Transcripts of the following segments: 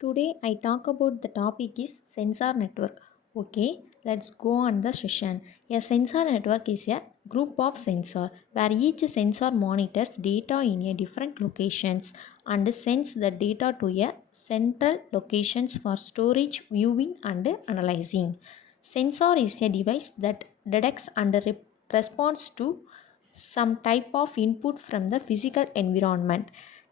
Today I talk about the topic is sensor network. Okay, let's go on the session. A sensor network is a group of sensor where each sensor monitors data in a different locations and sends the data to a central locations for storage, viewing and analyzing. Sensor is a device that detects and responds to some type of input from the physical environment.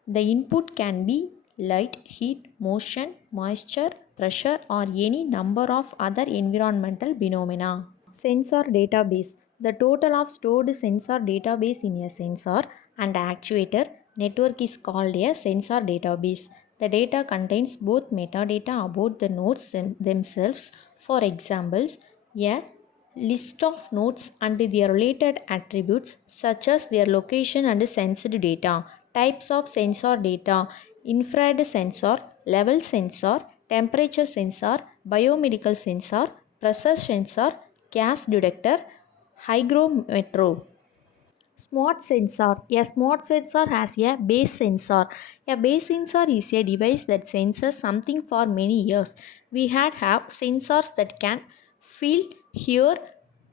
The input can be light, heat, motion, moisture, pressure, or any number of other environmental phenomena. Sensor database. The total of stored sensor database in a sensor and actuator network is called a sensor database. The data contains both metadata about the nodes themselves, for examples, a list of nodes and their related attributes such as their location and sensed data, types of sensor data, infrared sensor, level sensor, temperature sensor, biomedical sensor, pressure sensor, gas detector, hygrometro. Smart sensor. A smart sensor has a base sensor. A base sensor is a device that senses something for many years. We have sensors that can feel, hear,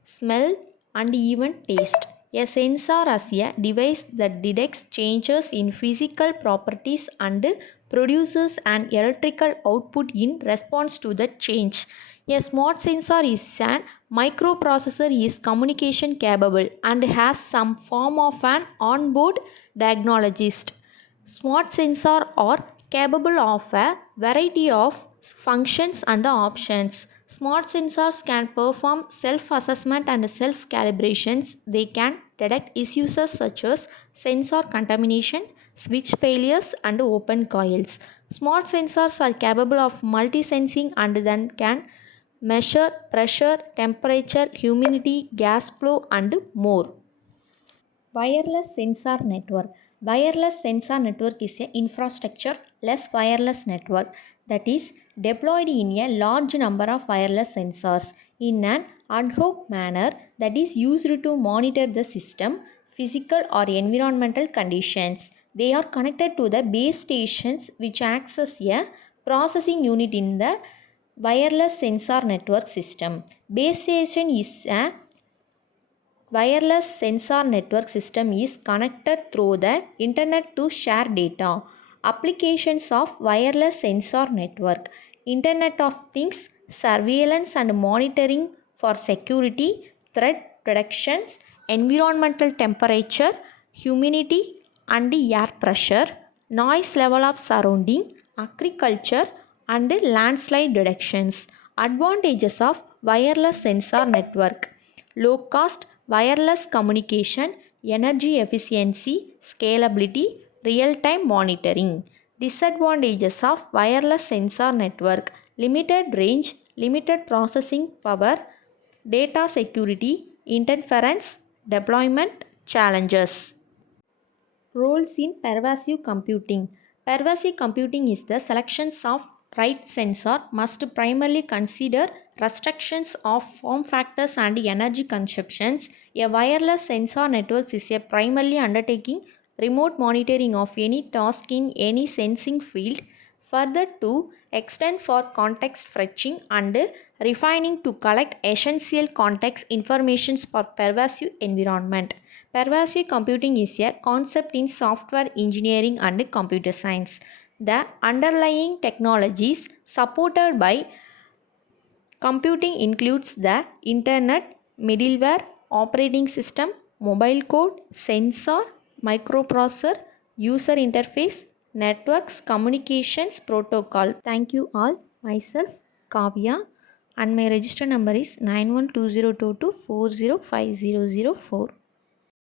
smell, and even taste. A sensor is a device that detects changes in physical properties and produces an electrical output in response to the change. A smart sensor is an microprocessor is communication capable and has some form of an onboard diagnostic. Smart sensors are capable of a variety of functions and options. Smart sensors can perform self-assessment and self-calibrations. They can detect issues such as sensor contamination, switch failures, and open coils. Smart sensors are capable of multi-sensing and then can measure pressure, temperature, humidity, gas flow, and more. Wireless sensor network. Wireless sensor network is an infrastructure less wireless network that is deployed in a large number of wireless sensors in an ad hoc manner that is used to monitor the system, physical or environmental conditions. They are connected to the base stations which acts as a processing unit in the wireless sensor network system. Base station is a wireless sensor network system is connected through the internet to share data. Applications of wireless sensor network. Internet of Things, surveillance and monitoring for security, threat predictions, environmental temperature, humidity and air pressure, noise level of surrounding, agriculture and landslide detections. Advantages of wireless sensor network: low cost, wireless communication, energy efficiency, scalability, real time monitoring. Disadvantages of wireless sensor network: limited range, limited processing power, data security, interference, deployment challenges. Roles in pervasive computing. Pervasive computing is the selections of right sensor must primarily consider restrictions of form factors and energy consumptions. A wireless sensor network is a primarily undertaking remote monitoring of any task in any sensing field, further to extend for context fetching and refining to collect essential context informations for pervasive environment. Pervasive computing is a concept in software engineering and computer science. The underlying technologies supported by computing includes the internet, middleware, operating system, mobile code, sensor, microprocessor, user interface, networks, communications protocol. Thank you all. Myself, Kavya, and my register number is 912022405004.